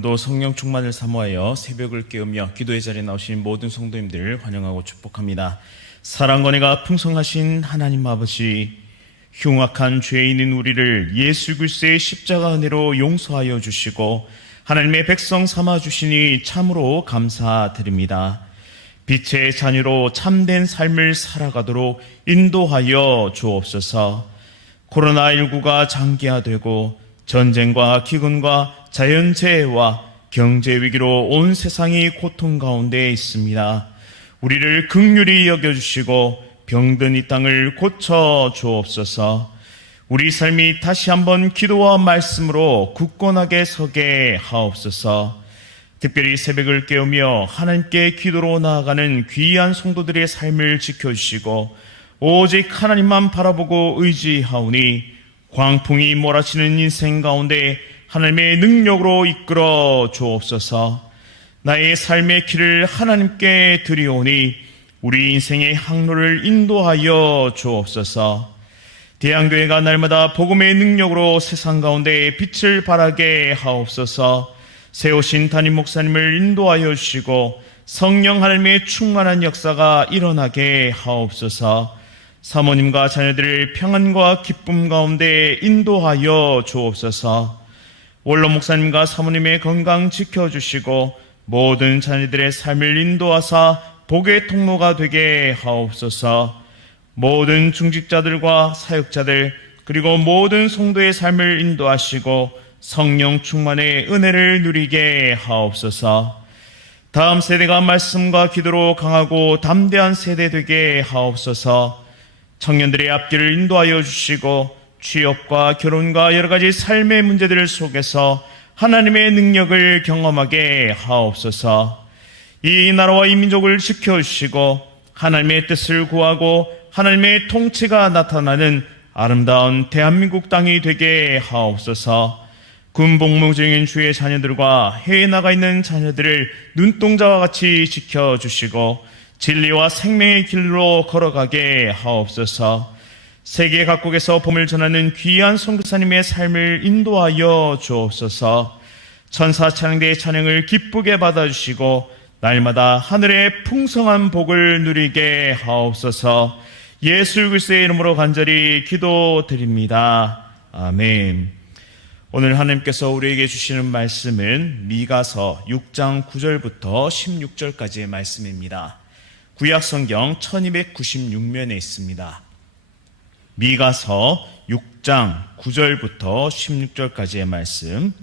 오늘도 성령 충만을 사모하여 새벽을 깨우며 기도의 자리에 나오신 모든 성도님들 환영하고 축복합니다. 사랑과 은혜가 풍성하신 하나님 아버지, 흉악한 죄인인 우리를 예수 그리스도의 십자가 은혜로 용서하여 주시고 하나님의 백성 삼아 주시니 참으로 감사드립니다. 빛의 자녀로 참된 삶을 살아가도록 인도하여 주옵소서. 코로나19가 장기화되고 전쟁과 기근과 자연재해와 경제위기로 온 세상이 고통 가운데 있습니다. 우리를 긍휼히 여겨주시고 병든 이 땅을 고쳐 주옵소서. 우리 삶이 다시 한번 기도와 말씀으로 굳건하게 서게 하옵소서. 특별히 새벽을 깨우며 하나님께 기도로 나아가는 귀한 성도들의 삶을 지켜주시고 오직 하나님만 바라보고 의지하오니 광풍이 몰아치는 인생 가운데 하나님의 능력으로 이끌어 주옵소서. 나의 삶의 길을 하나님께 드리오니 우리 인생의 항로를 인도하여 주옵소서. 대한교회가 날마다 복음의 능력으로 세상 가운데 빛을 발하게 하옵소서. 세우신 담임 목사님을 인도하여 주시고 성령 하나님의 충만한 역사가 일어나게 하옵소서. 사모님과 자녀들을 평안과 기쁨 가운데 인도하여 주옵소서. 원로 목사님과 사모님의 건강 지켜주시고 모든 자녀들의 삶을 인도하사 복의 통로가 되게 하옵소서. 모든 중직자들과 사역자들 그리고 모든 성도의 삶을 인도하시고 성령 충만의 은혜를 누리게 하옵소서. 다음 세대가 말씀과 기도로 강하고 담대한 세대 되게 하옵소서. 청년들의 앞길을 인도하여 주시고 취업과 결혼과 여러 가지 삶의 문제들 속에서 하나님의 능력을 경험하게 하옵소서. 이 나라와 이 민족을 지켜주시고 하나님의 뜻을 구하고 하나님의 통치가 나타나는 아름다운 대한민국 땅이 되게 하옵소서. 군복무 중인 주의 자녀들과 해외에 나가 있는 자녀들을 눈동자와 같이 지켜주시고 진리와 생명의 길로 걸어가게 하옵소서. 세계 각국에서 복음을 전하는 귀한 선교사님의 삶을 인도하여 주옵소서. 천사 찬양대의 찬양을 기쁘게 받아주시고 날마다 하늘의 풍성한 복을 누리게 하옵소서. 예수 그리스도의 이름으로 간절히 기도드립니다. 아멘. 오늘 하나님께서 우리에게 주시는 말씀은 미가서 6장 9절부터 16절까지의 말씀입니다. 구약성경 1296면에 있습니다. 미가서 6장 9절부터 16절까지의 말씀,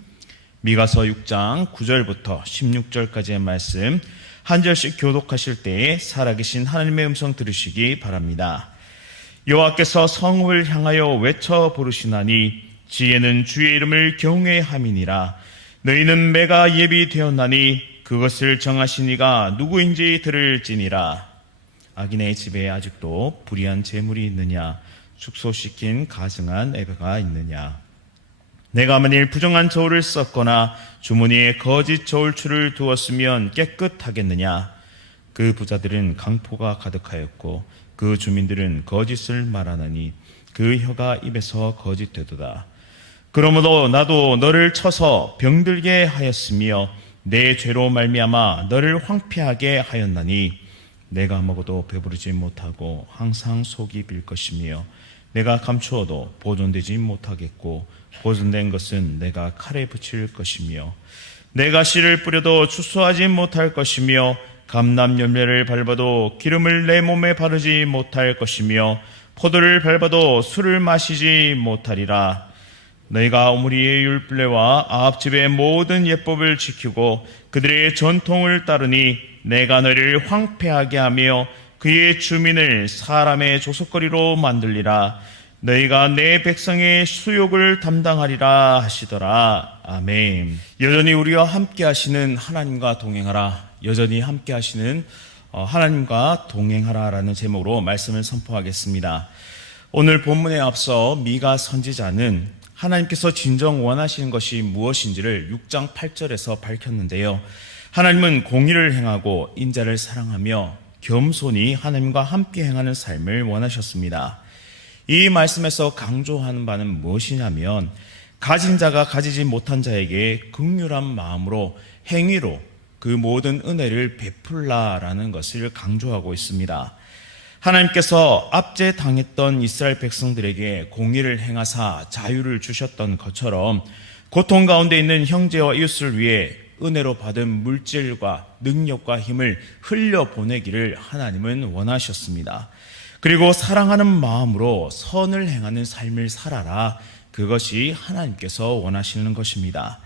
미가서 6장 9절부터 16절까지의 말씀 한 절씩 교독하실 때에 살아계신 하나님의 음성 들으시기 바랍니다. 여호와께서 성읍을 향하여 외쳐 부르시나니 지혜는 주의 이름을 경외함이니라. 너희는 매가 예비되었나니 그것을 정하신 이가 누구인지 들을지니라. 악인의 집에 아직도 불의한 재물이 있느냐? 축소시킨 가증한 애가 있느냐? 내가 만일 부정한 저울을 썼거나 주머니에 거짓 저울추를 두었으면 깨끗하겠느냐? 그 부자들은 강포가 가득하였고 그 주민들은 거짓을 말하나니 그 혀가 입에서 거짓되도다. 그러므로 나도 너를 쳐서 병들게 하였으며 내 죄로 말미암아 너를 황폐하게 하였나니 내가 먹어도 배부르지 못하고 항상 속이 빌 것이며 내가 감추어도 보존되지 못하겠고 보존된 것은 내가 칼에 붙일 것이며 내가 씨를 뿌려도 추수하지 못할 것이며 감람 열매를 밟아도 기름을 내 몸에 바르지 못할 것이며 포도를 밟아도 술을 마시지 못하리라. 너희가 오므리의 율법례와 아합 집의 모든 예법을 지키고 그들의 전통을 따르니 내가 너희를 황폐하게 하며 그의 주민을 사람의 조속거리로 만들리라. 너희가 내 백성의 수욕을 담당하리라 하시더라. 아멘. 여전히 우리와 함께 하시는 하나님과 동행하라. 여전히 함께 하시는 하나님과 동행하라라는 제목으로 말씀을 선포하겠습니다. 오늘 본문에 앞서 미가 선지자는 하나님께서 진정 원하시는 것이 무엇인지를 6장 8절에서 밝혔는데요. 하나님은 공의를 행하고 인자를 사랑하며 겸손히 하나님과 함께 행하는 삶을 원하셨습니다. 이 말씀에서 강조하는 바는 무엇이냐면 가진 자가 가지지 못한 자에게 긍휼한 마음으로 행위로 그 모든 은혜를 베풀라라는 것을 강조하고 있습니다. 하나님께서 압제 당했던 이스라엘 백성들에게 공의를 행하사 자유를 주셨던 것처럼 고통 가운데 있는 형제와 이웃을 위해 은혜로 받은 물질과 능력과 힘을 흘려보내기를 하나님은 원하셨습니다. 그리고 사랑하는 마음으로 선을 행하는 삶을 살아라. 그것이 하나님께서 원하시는 것입니다.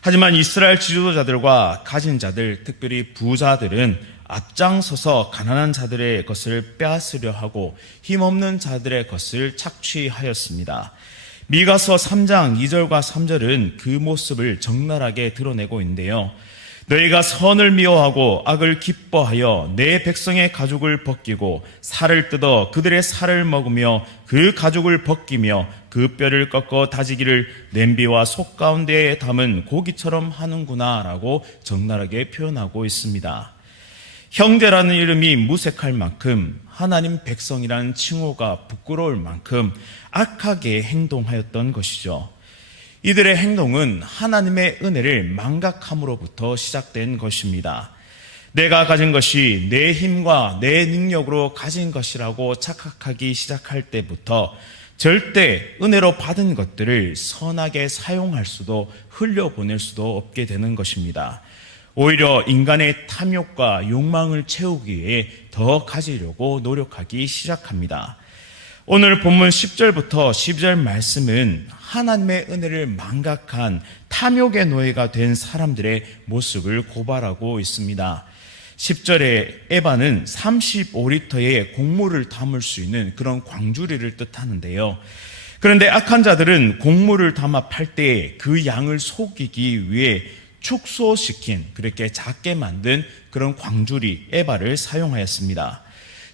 하지만 이스라엘 지도자들과 가진 자들, 특별히 부자들은 앞장서서 가난한 자들의 것을 빼앗으려 하고 힘없는 자들의 것을 착취하였습니다. 미가서 3장 2절과 3절은 그 모습을 적나라하게 드러내고 있는데요. 너희가 선을 미워하고 악을 기뻐하여 내 백성의 가죽을 벗기고 살을 뜯어 그들의 살을 먹으며 그 가죽을 벗기며 그 뼈를 꺾어 다지기를 냄비와 속 가운데에 담은 고기처럼 하는구나 라고 적나라하게 표현하고 있습니다. 형제라는 이름이 무색할 만큼 하나님 백성이라는 칭호가 부끄러울 만큼 악하게 행동하였던 것이죠. 이들의 행동은 하나님의 은혜를 망각함으로부터 시작된 것입니다. 내가 가진 것이 내 힘과 내 능력으로 가진 것이라고 착각하기 시작할 때부터 절대 은혜로 받은 것들을 선하게 사용할 수도 흘려보낼 수도 없게 되는 것입니다. 오히려 인간의 탐욕과 욕망을 채우기 위해 더 가지려고 노력하기 시작합니다. 오늘 본문 10절부터 12절 말씀은 하나님의 은혜를 망각한 탐욕의 노예가 된 사람들의 모습을 고발하고 있습니다. 10절에 에바는 35리터의 곡물을 담을 수 있는 그런 광주리를 뜻하는데요. 그런데 악한 자들은 곡물을 담아 팔 때 그 양을 속이기 위해 축소시킨, 그렇게 작게 만든 그런 광주리 에바를 사용하였습니다.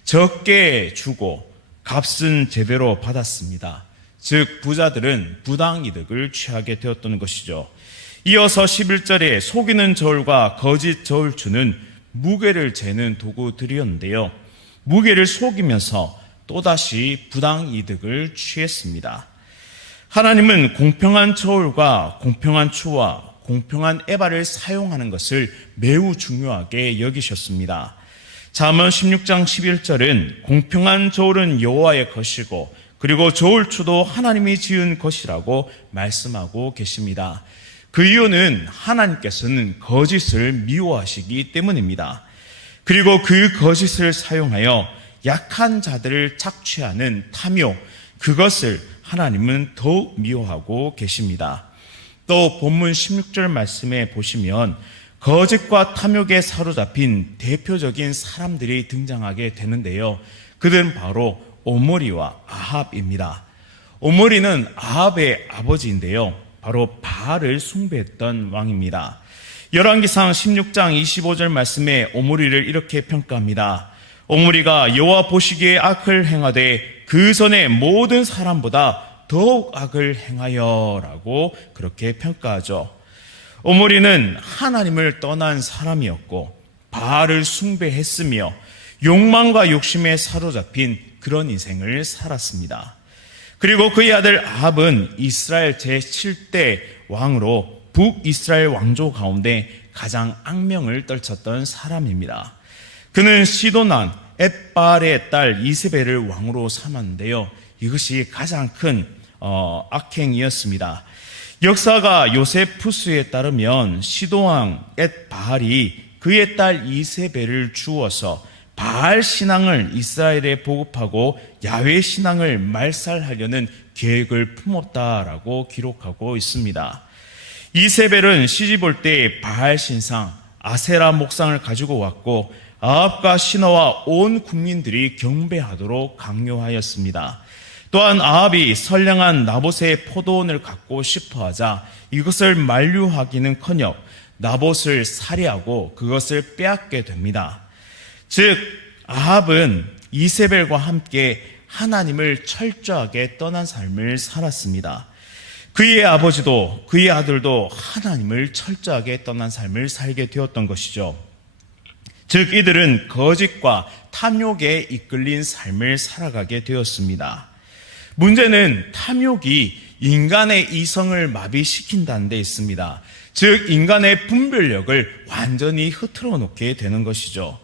적게 주고 값은 제대로 받았습니다. 즉 부자들은 부당이득을 취하게 되었던 것이죠. 이어서 11절에 속이는 저울과 거짓 저울추는 무게를 재는 도구들이었는데요. 무게를 속이면서 또다시 부당이득을 취했습니다. 하나님은 공평한 저울과 공평한 추와 공평한 에바를 사용하는 것을 매우 중요하게 여기셨습니다. 잠언 16장 11절은 공평한 저울은 여호와의 것이고 그리고 저울추도 하나님이 지은 것이라고 말씀하고 계십니다. 그 이유는 하나님께서는 거짓을 미워하시기 때문입니다. 그리고 그 거짓을 사용하여 약한 자들을 착취하는 탐욕, 그것을 하나님은 더욱 미워하고 계십니다. 또 본문 16절 말씀에 보시면 거짓과 탐욕에 사로잡힌 대표적인 사람들이 등장하게 되는데요. 그들은 바로 오므리와 아합입니다. 오므리는 아합의 아버지인데요. 바로 바알을 숭배했던 왕입니다. 열왕기상 16장 25절 말씀에 오므리를 이렇게 평가합니다. 오므리가 여호와 보시기에 악을 행하되 그 전에 모든 사람보다 더욱 악을 행하여라고 그렇게 평가하죠. 오므리는 하나님을 떠난 사람이었고 바알을 숭배했으며 욕망과 욕심에 사로잡힌 그런 인생을 살았습니다. 그리고 그의 아들 아합은 이스라엘 제7대 왕으로 북이스라엘 왕조 가운데 가장 악명을 떨쳤던 사람입니다. 그는 시돈왕 엣바알의 딸 이세벨을 왕으로 삼았는데요. 이것이 가장 큰 악행이었습니다. 역사가 요세푸스에 따르면 시돈왕 엣바알이 그의 딸 이세벨을 주어서 바알 신앙을 이스라엘에 보급하고 야훼 신앙을 말살하려는 계획을 품었다라고 기록하고 있습니다. 이세벨은 시집 올 때 바알 신상 아세라 목상을 가지고 왔고 아합과 신하와 온 국민들이 경배하도록 강요하였습니다. 또한 아합이 선량한 나봇의 포도원을 갖고 싶어하자 이것을 만류하기는커녕 나봇을 살해하고 그것을 빼앗게 됩니다. 즉 아합은 이세벨과 함께 하나님을 철저하게 떠난 삶을 살았습니다. 그의 아버지도 그의 아들도 하나님을 철저하게 떠난 삶을 살게 되었던 것이죠. 즉 이들은 거짓과 탐욕에 이끌린 삶을 살아가게 되었습니다. 문제는 탐욕이 인간의 이성을 마비시킨다는 데 있습니다. 즉 인간의 분별력을 완전히 흐트러 놓게 되는 것이죠.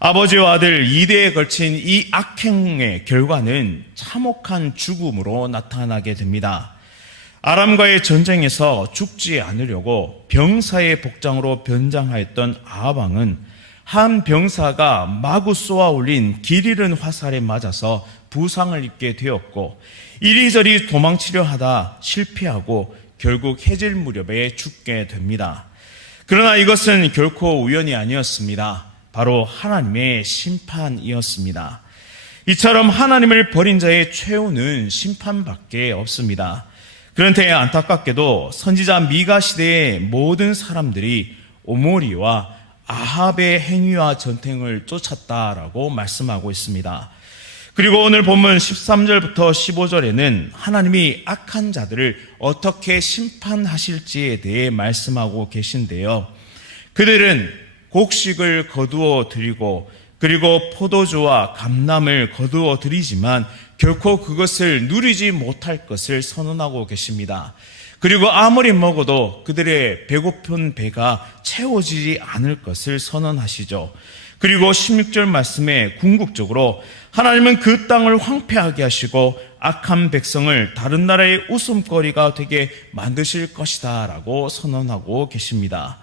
아버지와 아들 2대에 걸친 이 악행의 결과는 참혹한 죽음으로 나타나게 됩니다. 아람과의 전쟁에서 죽지 않으려고 병사의 복장으로 변장하였던 아합 왕은 한 병사가 마구 쏘아 올린 길 잃은 화살에 맞아서 부상을 입게 되었고, 이리저리 도망치려 하다 실패하고 결국 해질 무렵에 죽게 됩니다. 그러나 이것은 결코 우연이 아니었습니다. 바로 하나님의 심판이었습니다. 이처럼 하나님을 버린 자의 최후는 심판밖에 없습니다. 그런데 안타깝게도 선지자 미가 시대의 모든 사람들이 오므리와 아합의 행위와 전탱을 쫓았다라고 말씀하고 있습니다. 그리고 오늘 본문 13절부터 15절에는 하나님이 악한 자들을 어떻게 심판하실지에 대해 말씀하고 계신데요. 그들은 곡식을 거두어 드리고 그리고 포도주와 감람을 거두어 드리지만 결코 그것을 누리지 못할 것을 선언하고 계십니다. 그리고 아무리 먹어도 그들의 배고픈 배가 채워지지 않을 것을 선언하시죠. 그리고 16절 말씀에 궁극적으로 하나님은 그 땅을 황폐하게 하시고 악한 백성을 다른 나라의 웃음거리가 되게 만드실 것이다 라고 선언하고 계십니다.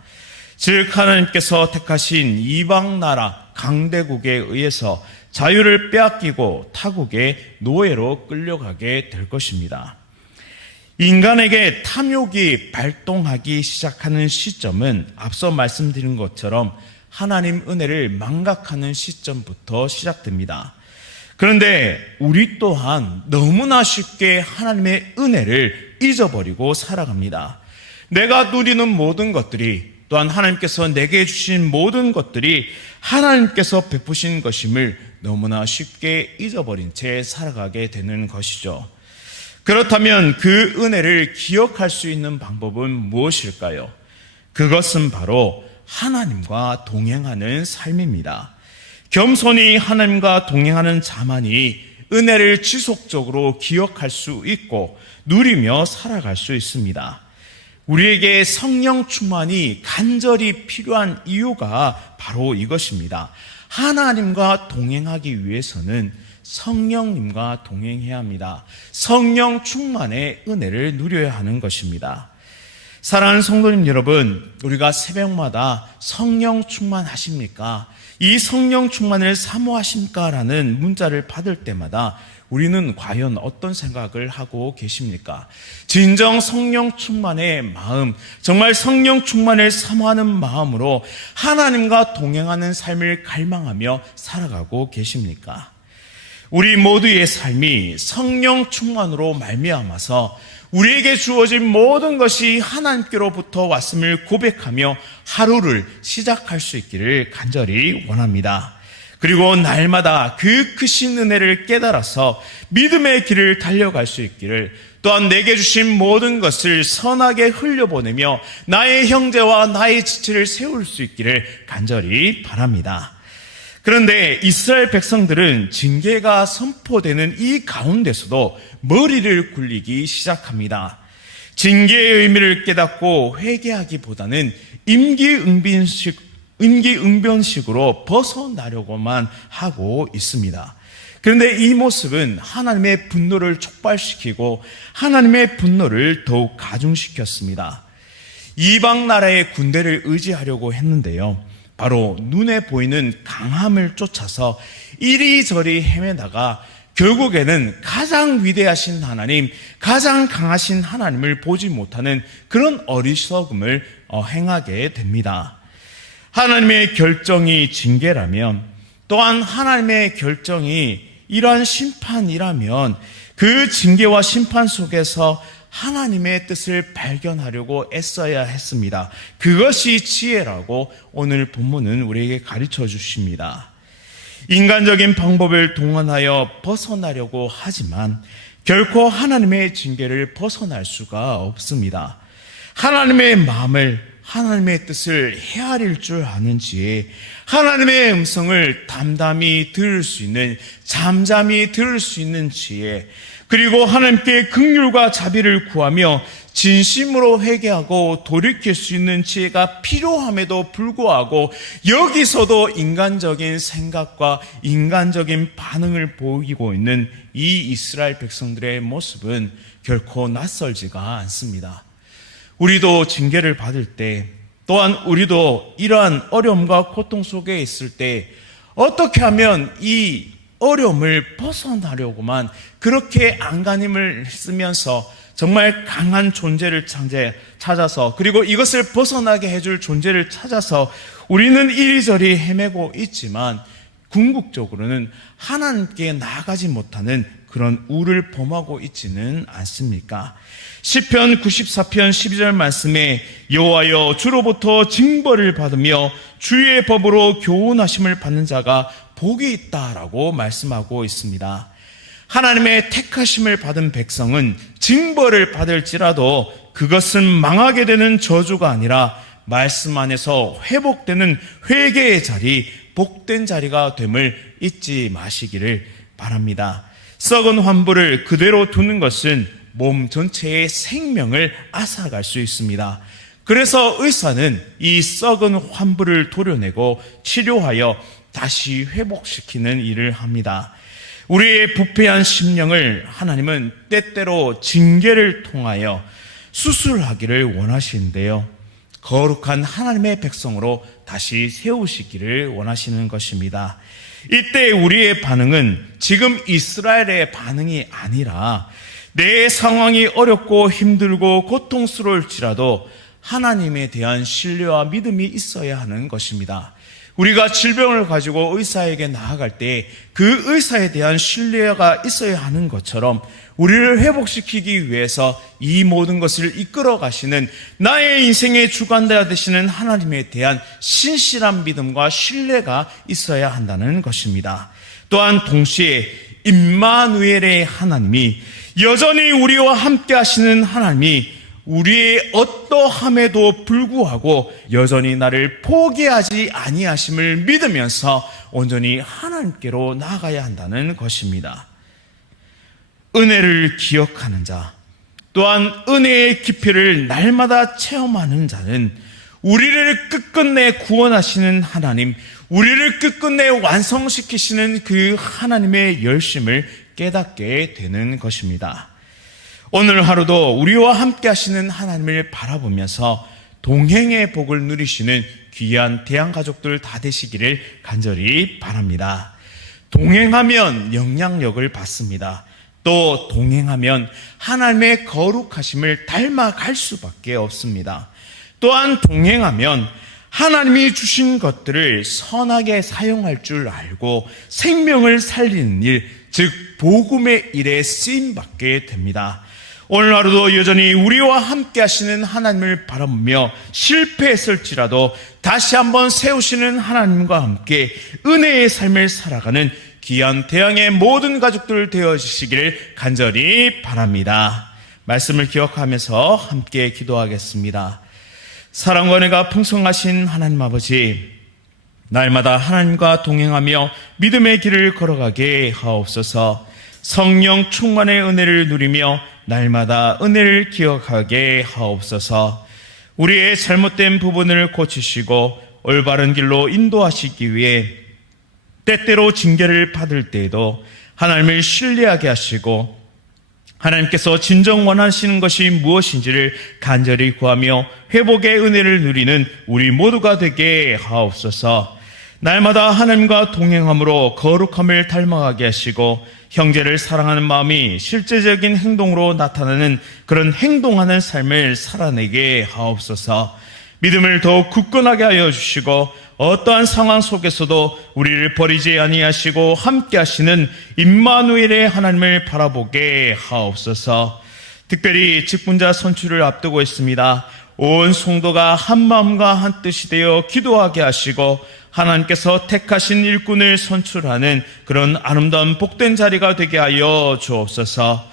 즉 하나님께서 택하신 이방 나라 강대국에 의해서 자유를 빼앗기고 타국의 노예로 끌려가게 될 것입니다. 인간에게 탐욕이 발동하기 시작하는 시점은 앞서 말씀드린 것처럼 하나님 은혜를 망각하는 시점부터 시작됩니다. 그런데 우리 또한 너무나 쉽게 하나님의 은혜를 잊어버리고 살아갑니다. 내가 누리는 모든 것들이, 또한 하나님께서 내게 주신 모든 것들이 하나님께서 베푸신 것임을 너무나 쉽게 잊어버린 채 살아가게 되는 것이죠. 그렇다면 그 은혜를 기억할 수 있는 방법은 무엇일까요? 그것은 바로 하나님과 동행하는 삶입니다. 겸손히 하나님과 동행하는 자만이 은혜를 지속적으로 기억할 수 있고 누리며 살아갈 수 있습니다. 우리에게 성령 충만이 간절히 필요한 이유가 바로 이것입니다. 하나님과 동행하기 위해서는 성령님과 동행해야 합니다. 성령 충만의 은혜를 누려야 하는 것입니다. 사랑하는 성도님 여러분, 우리가 새벽마다 성령 충만하십니까? 이 성령 충만을 사모하십니까? 라는 문자를 받을 때마다 우리는 과연 어떤 생각을 하고 계십니까? 진정 성령 충만의 마음, 정말 성령 충만을 사모하는 마음으로 하나님과 동행하는 삶을 갈망하며 살아가고 계십니까? 우리 모두의 삶이 성령 충만으로 말미암아서 우리에게 주어진 모든 것이 하나님께로부터 왔음을 고백하며 하루를 시작할 수 있기를 간절히 원합니다. 그리고 날마다 그 크신 은혜를 깨달아서 믿음의 길을 달려갈 수 있기를, 또한 내게 주신 모든 것을 선하게 흘려보내며 나의 형제와 나의 지체를 세울 수 있기를 간절히 바랍니다. 그런데 이스라엘 백성들은 징계가 선포되는 이 가운데서도 머리를 굴리기 시작합니다. 징계의 의미를 깨닫고 회개하기보다는 임기응변식으로 벗어나려고만 하고 있습니다. 그런데 이 모습은 하나님의 분노를 촉발시키고 하나님의 분노를 더욱 가중시켰습니다. 이방 나라의 군대를 의지하려고 했는데요, 바로 눈에 보이는 강함을 쫓아서 이리저리 헤매다가 결국에는 가장 위대하신 하나님, 가장 강하신 하나님을 보지 못하는 그런 어리석음을 행하게 됩니다. 하나님의 결정이 징계라면, 또한 하나님의 결정이 이러한 심판이라면 그 징계와 심판 속에서 하나님의 뜻을 발견하려고 애써야 했습니다. 그것이 지혜라고 오늘 본문은 우리에게 가르쳐 주십니다. 인간적인 방법을 동원하여 벗어나려고 하지만 결코 하나님의 징계를 벗어날 수가 없습니다. 하나님의 마음을, 하나님의 뜻을 헤아릴 줄 아는지, 하나님의 음성을 담담히 들을 수 있는, 잠잠히 들을 수 있는 지혜, 그리고 하나님께 긍휼과 자비를 구하며 진심으로 회개하고 돌이킬 수 있는 지혜가 필요함에도 불구하고 여기서도 인간적인 생각과 인간적인 반응을 보이고 있는 이 이스라엘 백성들의 모습은 결코 낯설지가 않습니다. 우리도 징계를 받을 때, 또한 우리도 이러한 어려움과 고통 속에 있을 때 어떻게 하면 이 어려움을 벗어나려고만 그렇게 안간힘을 쓰면서 정말 강한 존재를 찾아서, 그리고 이것을 벗어나게 해줄 존재를 찾아서 우리는 이리저리 헤매고 있지만 궁극적으로는 하나님께 나아가지 못하는 그런 우를 범하고 있지는 않습니까? 시편 94편 12절 말씀에 여호와여 주로부터 징벌을 받으며 주의 법으로 교훈하심을 받는 자가 복이 있다라고 말씀하고 있습니다. 하나님의 택하심을 받은 백성은 징벌을 받을지라도 그것은 망하게 되는 저주가 아니라 말씀 안에서 회복되는 회개의 자리, 복된 자리가 됨을 잊지 마시기를 바랍니다. 썩은 환부를 그대로 두는 것은 몸 전체의 생명을 앗아갈 수 있습니다. 그래서 의사는 이 썩은 환부를 도려내고 치료하여 다시 회복시키는 일을 합니다. 우리의 부패한 심령을 하나님은 때때로 징계를 통하여 수술하기를 원하시는데요, 거룩한 하나님의 백성으로 다시 세우시기를 원하시는 것입니다. 이때 우리의 반응은 지금 이스라엘의 반응이 아니라 내 상황이 어렵고 힘들고 고통스러울지라도 하나님에 대한 신뢰와 믿음이 있어야 하는 것입니다. 우리가 질병을 가지고 의사에게 나아갈 때 그 의사에 대한 신뢰가 있어야 하는 것처럼 우리를 회복시키기 위해서 이 모든 것을 이끌어 가시는 나의 인생의 주관자 되시는 하나님에 대한 신실한 믿음과 신뢰가 있어야 한다는 것입니다. 또한 동시에 임마누엘의 하나님이, 여전히 우리와 함께 하시는 하나님이 우리의 어떠함에도 불구하고 여전히 나를 포기하지 아니하심을 믿으면서 온전히 하나님께로 나아가야 한다는 것입니다. 은혜를 기억하는 자, 또한 은혜의 깊이를 날마다 체험하는 자는 우리를 끝끝내 구원하시는 하나님, 우리를 끝끝내 완성시키시는 그 하나님의 열심을 깨닫게 되는 것입니다. 오늘 하루도 우리와 함께 하시는 하나님을 바라보면서 동행의 복을 누리시는 귀한 대한가족들 다 되시기를 간절히 바랍니다. 동행하면 영향력을 받습니다. 또 동행하면 하나님의 거룩하심을 닮아갈 수밖에 없습니다. 또한 동행하면 하나님이 주신 것들을 선하게 사용할 줄 알고 생명을 살리는 일, 즉 복음의 일에 쓰임받게 됩니다. 오늘 하루도 여전히 우리와 함께 하시는 하나님을 바라보며 실패했을지라도 다시 한번 세우시는 하나님과 함께 은혜의 삶을 살아가는 귀한 대양의 모든 가족들 되어주시기를 간절히 바랍니다. 말씀을 기억하면서 함께 기도하겠습니다. 사랑과 은혜가 풍성하신 하나님 아버지, 날마다 하나님과 동행하며 믿음의 길을 걸어가게 하옵소서. 성령 충만의 은혜를 누리며 날마다 은혜를 기억하게 하옵소서. 우리의 잘못된 부분을 고치시고 올바른 길로 인도하시기 위해 때때로 징계를 받을 때에도 하나님을 신뢰하게 하시고 하나님께서 진정 원하시는 것이 무엇인지를 간절히 구하며 회복의 은혜를 누리는 우리 모두가 되게 하옵소서. 날마다 하나님과 동행함으로 거룩함을 닮아가게 하시고 형제를 사랑하는 마음이 실제적인 행동으로 나타나는 그런 행동하는 삶을 살아내게 하옵소서. 믿음을 더욱 굳건하게 하여 주시고 어떠한 상황 속에서도 우리를 버리지 아니하시고 함께 하시는 임마누엘의 하나님을 바라보게 하옵소서. 특별히 직분자 선출을 앞두고 있습니다. 온 성도가 한 마음과 한 뜻이 되어 기도하게 하시고 하나님께서 택하신 일꾼을 선출하는 그런 아름다운 복된 자리가 되게 하여 주옵소서.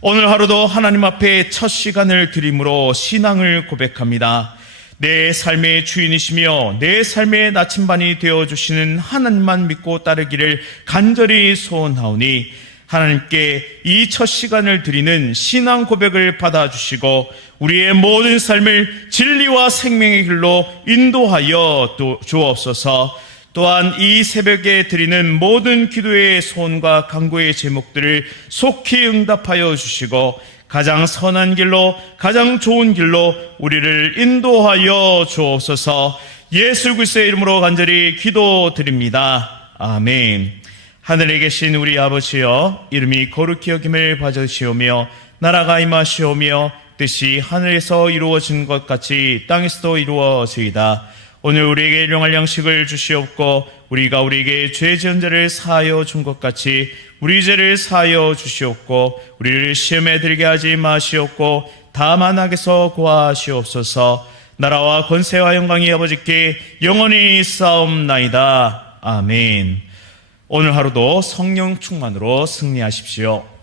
오늘 하루도 하나님 앞에 첫 시간을 드림으로 신앙을 고백합니다. 내 삶의 주인이시며 내 삶의 나침반이 되어주시는 하나님만 믿고 따르기를 간절히 소원하오니 하나님께 이 첫 시간을 드리는 신앙 고백을 받아주시고 우리의 모든 삶을 진리와 생명의 길로 인도하여 주옵소서. 또한 이 새벽에 드리는 모든 기도의 소원과 간구의 제목들을 속히 응답하여 주시고 가장 선한 길로 가장 좋은 길로 우리를 인도하여 주옵소서. 예수 그리스도의 이름으로 간절히 기도드립니다. 아멘. 하늘에 계신 우리 아버지여, 이름이 거룩히 여김을 받으시오며 나라가 임하시오며 뜻이 하늘에서 이루어진 것 같이 땅에서도 이루어지이다. 오늘 우리에게 일용할 양식을 주시옵고 우리가 우리에게 죄 지은 자를 사하여 준 것 같이 우리 죄를 사하여 주시옵고 우리를 시험에 들게 하지 마시옵고 다만 악에서 구하시옵소서. 나라와 권세와 영광이 아버지께 영원히 싸움나이다. 아멘. 오늘 하루도 성령 충만으로 승리하십시오.